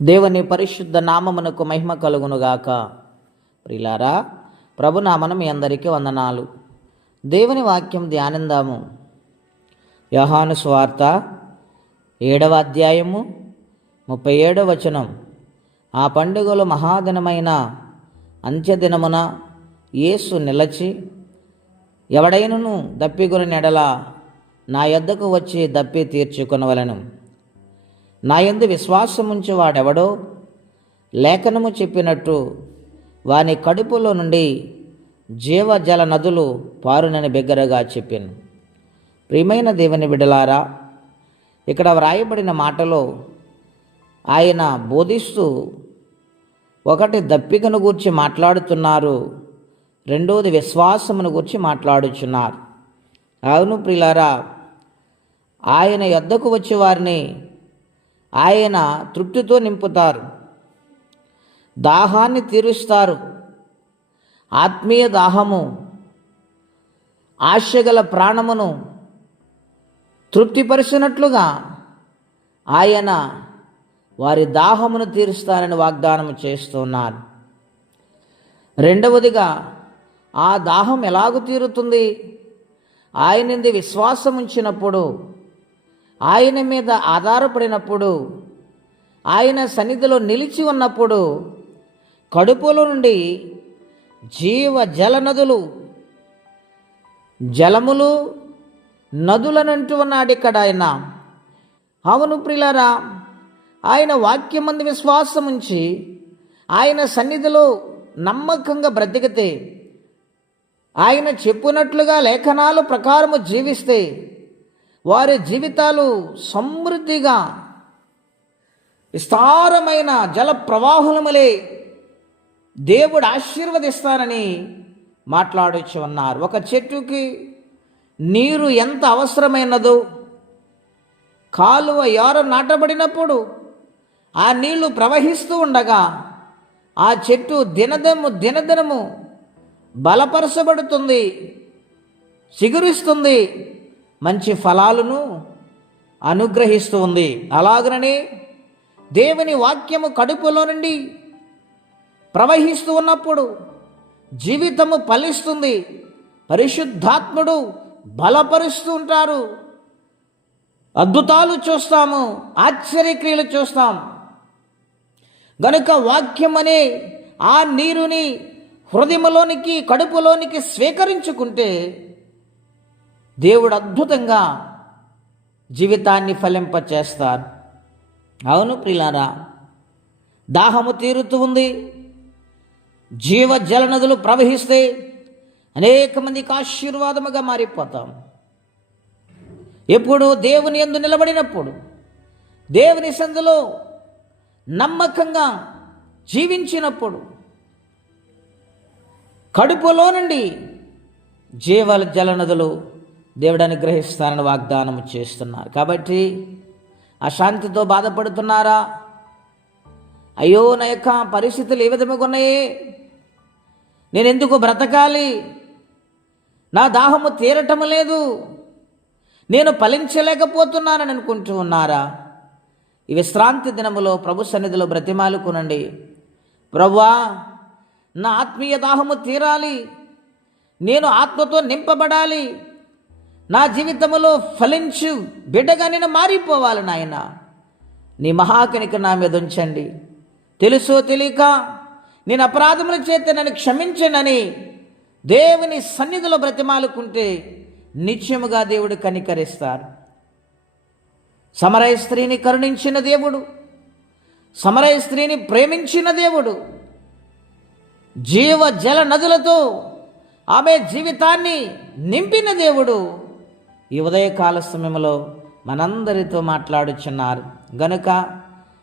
దేవుని పరిశుద్ధ నామమునకు మహిమ కలుగునుగాక. ప్రియులారా, ప్రభునామన మీ అందరికీ వందనాలు. దేవుని వాక్యం ధ్యానిందాము. యోహాను సువార్త 7వ అధ్యాయము 37వ వచనం. ఆ పండుగలో మహాదినమైన అంత్యదినమున యేసు నిలచి, ఎవడైనను దప్పిగొని ఎడల నా యొద్దకు వచ్చి దప్పి తీర్చుకొనవలెను. నా యందు విశ్వాసముంచు వాడెవడో లేఖనము చెప్పినట్టు వాని కడుపులో నుండి జీవజల నదులు పారునని బిగ్గరగా చెప్పాను. ప్రియమైన దేవుని బిడ్డలారా, ఇక్కడ వ్రాయబడిన మాటలో ఆయన బోధిస్తూ ఒకటి దప్పికను గూర్చి మాట్లాడుతున్నారు, రెండవది విశ్వాసమును గూర్చి మాట్లాడుచున్నారు. అవును ప్రియులారా, ఆయన యొద్దకు వచ్చే వారిని ఆయన తృప్తితో నింపుతారు, దాహాన్ని తీరుస్తారు. ఆత్మీయ దాహము ఆశగల ప్రాణమును తృప్తిపరిచినట్లుగా ఆయన వారి దాహమును తీరుస్తారని వాగ్దానం చేస్తున్నారు. రెండవదిగా, ఆ దాహం ఎలాగూ తీరుతుంది? ఆయనందు విశ్వాసం ఉంచినప్పుడు, ఆయన మీద ఆధారపడినప్పుడు, ఆయన సన్నిధిలో నిలిచి ఉన్నప్పుడు కడుపులో నుండి జీవ జల నదులు, జలములు నదులనంటూ ఉన్నాడు ఇక్కడ ఆయన. అవును ప్రియులారా, ఆయన వాక్యమందు విశ్వాసం ఉంచి ఆయన సన్నిధిలో నమ్మకంగా బ్రతికితే, ఆయన చెప్పినట్లుగా లేఖనాల ప్రకారము జీవిస్తే వారి జీవితాలు సమృద్ధిగా విస్తారమైన జల ప్రవాహములే దేవుడు ఆశీర్వదిస్తారని మాట్లాడొచ్చు అన్నారు. ఒక చెట్టుకి నీరు ఎంత అవసరమైనదో, కాలువ యార నాటబడినప్పుడు ఆ నీళ్లు ప్రవహిస్తూ ఉండగా ఆ చెట్టు దినదినము బలపరచబడుతుంది, చిగురిస్తుంది, మంచి ఫలాలను అనుగ్రహిస్తూ ఉంది. అలాగనే దేవుని వాక్యము కడుపులో నుండి ప్రవహిస్తూ ఉన్నప్పుడు జీవితము ఫలిస్తుంది, పరిశుద్ధాత్ముడు బలపరుస్తూ ఉంటారు, అద్భుతాలు చూస్తాము, ఆశ్చర్యక్రియలు చూస్తాం. గనుక వాక్యం అనే ఆ నీరుని హృదయంలోనికి, కడుపులోనికి స్వీకరించుకుంటే దేవుడు అద్భుతంగా జీవితాన్ని ఫలింపచేస్తారు. అవును ప్రియులారా, దాహము తీరుతూ ఉంది, జీవ జల నదులు ప్రవహిస్తే అనేక మందికి ఆశీర్వాదముగా మారిపోతాం. ఎప్పుడు దేవుని యందు నిలబడినప్పుడు, దేవుని సందులో నమ్మకంగా జీవించినప్పుడు కడుపులో నుండి జీవ జల నదులు దేవుడు అనుగ్రహిస్తానని వాగ్దానం చేస్తున్నారు. కాబట్టి అశాంతితో బాధపడుతున్నారా? అయ్యో, నా యొక్క పరిస్థితులు ఏ విధముగా ఉన్నాయే, నేను ఎందుకు బ్రతకాలి, నా దాహము తీరటం లేదు, నేను ఫలించలేకపోతున్నానని అనుకుంటూ ఉన్నారా? ఈ విశ్రాంతి దినములో ప్రభు సన్నిధిలో బ్రతిమాలుకునండి. ప్రభువా, నా ఆత్మీయ దాహము తీరాలి, నేను ఆత్మతో నింపబడాలి, నా జీవితంలో ఫలించు బిడ్డగా నేను మారిపోవాలి నాయన. నీ మహాకనిక నా మీద ఉంచండి. తెలుసో తెలియక నేను అపరాధముల చేత నన్ను క్షమించనని దేవుని సన్నిధిలో బ్రతిమాలుకుంటే నిత్యముగా దేవుడు కనికరిస్తారు. సమరయ స్త్రీని కరుణించిన దేవుడు, సమరయ స్త్రీని ప్రేమించిన దేవుడు, జీవ జల నదులతో ఆమె జీవితాన్ని నింపిన దేవుడు ఈ ఉదయకాల సమయంలో మనందరితో మాట్లాడుచున్నారు. గనుక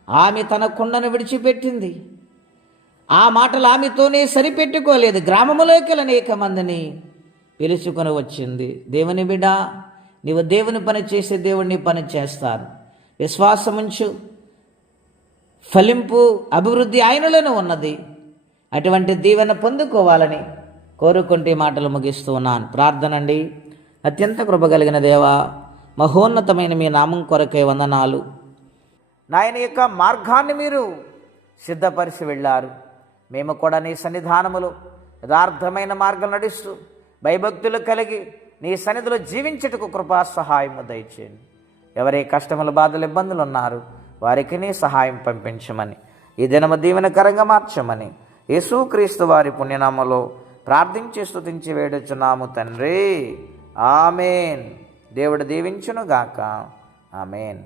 ఆమె తన కుండను విడిచిపెట్టింది. ఆ మాటలు ఆమెతోనే సరిపెట్టుకోలేదు, గ్రామములోకి అనేక మందిని పిలుచుకొని వచ్చింది. దేవుని బిడ్డ, నీవు దేవుని పని చేసే దేవుడిని పని చేస్తారు. విశ్వాసముంచు, ఫలింపు, అభివృద్ధి ఆయనలోనే ఉన్నది. అటువంటి దీవెన పొందుకోవాలని కోరుకుంటే మాటలు ముగిస్తూ ఉన్నాను. ప్రార్థనండి. అత్యంత కృప కలిగిన దేవా, మహోన్నతమైన మీ నామం కొరకే వందనాలు. నాయన యొక్క మార్గాన్ని మీరు సిద్ధపరిచి వెళ్ళారు. మేము కూడా నీ సన్నిధానములో యథార్థమైన మార్గం నడుస్తూ భయభక్తులు కలిగి నీ సన్నిధిలో జీవించుటకు కృపా సహాయము దయచేయండి. ఎవరే కష్టములు, బాధలు, ఇబ్బందులు ఉన్నారు వారికి నీ సహాయం పంపించమని, ఈ దినము దీవెనకరంగా మార్చమని యేసుక్రీస్తు వారి పుణ్యనామలో ప్రార్థించి స్తుతించి వేడుచున్నాము తండ్రి. ఆమేన్. దేవుడు దీవించునుగాక. ఆమేన్.